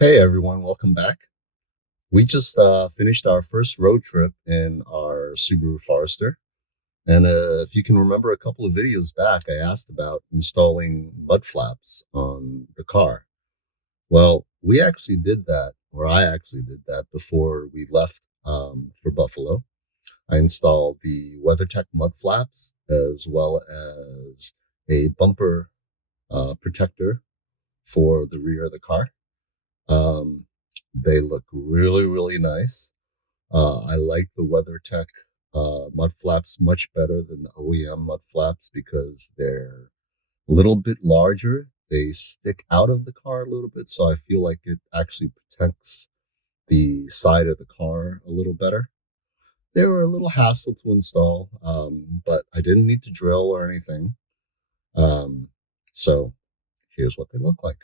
Hey everyone, welcome back. We just finished our first road trip in our Subaru Forester. And if you can remember a couple of videos back, I asked about installing mud flaps on the car. Well, we actually did that, or I actually did that before we left for Buffalo. I installed the WeatherTech mud flaps as well as a bumper protector for the rear of the car. Um, they look really, really nice. I like the WeatherTech mud flaps much better than the OEM mud flaps because they're a little bit larger. They stick out of the car a little bit, so I feel like it actually protects the side of the car a little better. They were a little hassle to install, but I didn't need to drill or anything. Um, so here's what they look like.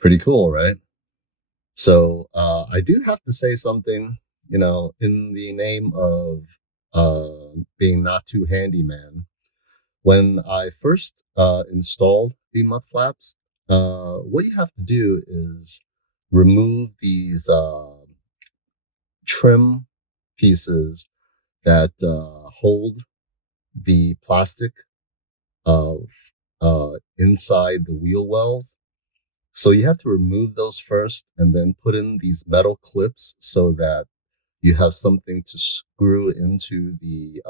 Pretty cool, right? So I do have to say something, in the name of being not too handyman. When I first installed the mud flaps, what you have to do is remove these trim pieces that hold the plastic of inside the wheel wells. So you have to remove those first and then put in these metal clips so that you have something to screw into the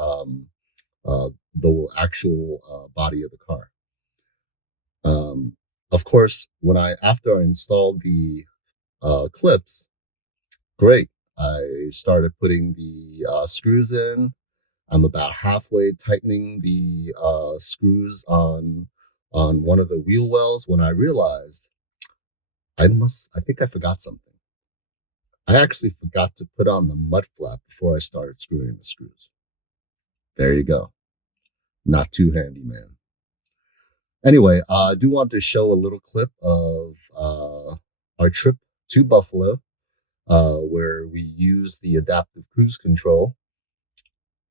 actual body of the car. Of course, after I installed the clips, great. I started putting the screws in. I'm about halfway tightening the screws on one of the wheel wells when I realized I think I forgot something. I actually forgot to put on the mud flap before I started screwing the screws. There you go. Not too handy, man. Anyway, I do want to show a little clip of our trip to Buffalo, where we used the adaptive cruise control.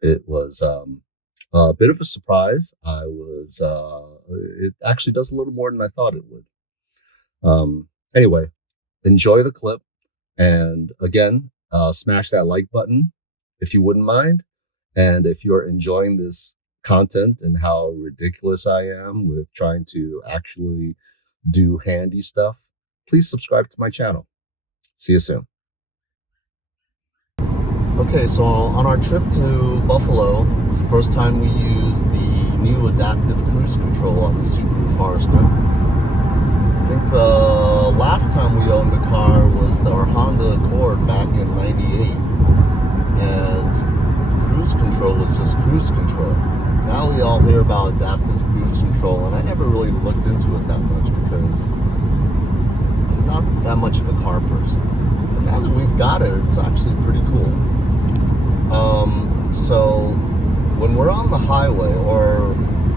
It was a bit of a surprise. It actually does a little more than I thought it would. Anyway, enjoy the clip. And again, smash that like button if you wouldn't mind. And if you're enjoying this content and how ridiculous I am with trying to actually do handy stuff, please subscribe to my channel. See you soon. Okay, so on our trip to Buffalo, it's the first time we used the new adaptive cruise control on the Subaru Forester. I think the last time we owned a car was our Honda Accord back in '98, and cruise control was just cruise control. Now we all hear about adaptive cruise control, and I never really looked into it that much because I'm not that much of a car person. But now that we've got it, it's actually pretty cool. So when we're on the highway, or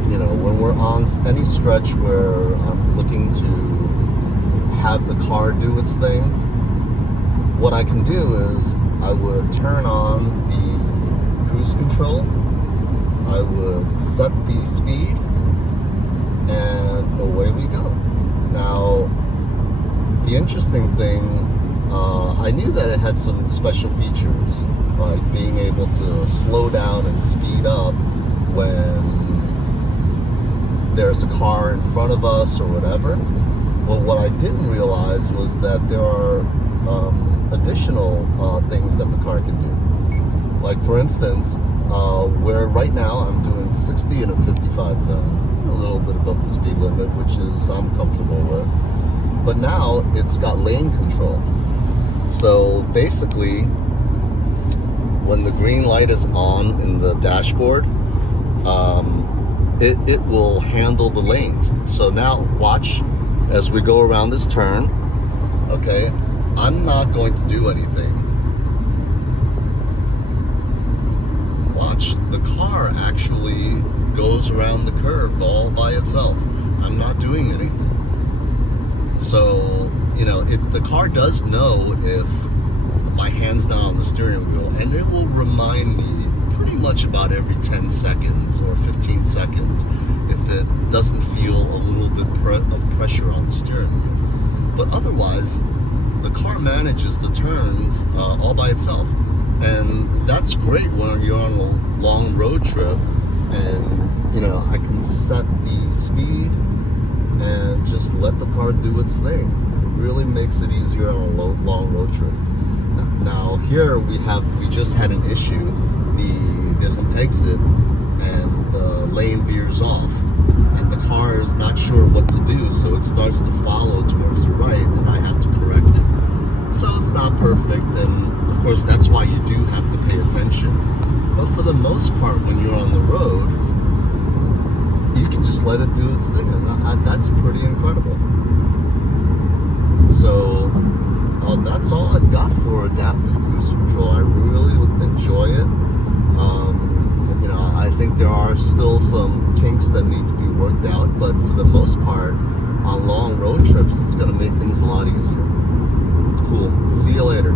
when we're on any stretch where I'm looking to have the car do its thing, what I can do is I would turn on the cruise control, I would set the speed, and away we go. Now, the interesting thing, I knew that it had some special features, like being able to slow down and speed up when there's a car in front of us or whatever. Well, what I didn't realize was that there are additional things that the car can do. Like, for instance, where right now I'm doing 60 in a 55 zone, a little bit above the speed limit, which is I'm comfortable with. But now it's got lane control. So basically, when the green light is on in the dashboard, it will handle the lanes. So now watch as we go around this turn. Okay, I'm not going to do anything. actually goes around the curve all by itself. I'm not doing anything. So, the car does know if my hand's not on the steering wheel, and it will remind me pretty much about every 10 seconds or 15 seconds if it doesn't feel a little bit of pressure on the steering wheel. But otherwise, the car manages the turns all by itself. And that's great when you're on a long road trip and, I can set the speed and just let the car do its thing. It really makes it easier on a long road trip. Now here we just had an issue. There's an exit and the lane veers off and the car is not sure what to do, so it starts to follow towards the right and I have to correct it. So it's not perfect, and of course that's why you do have to pay attention. But for the most part, when you're on the road, you can just let it do its thing, and that's pretty incredible. So that's all I've got for adaptive cruise control. I really enjoy it. I think there are still some kinks that need to be worked out, but for the most part, on long road trips, it's going to make things a lot easier. Cool. See you later.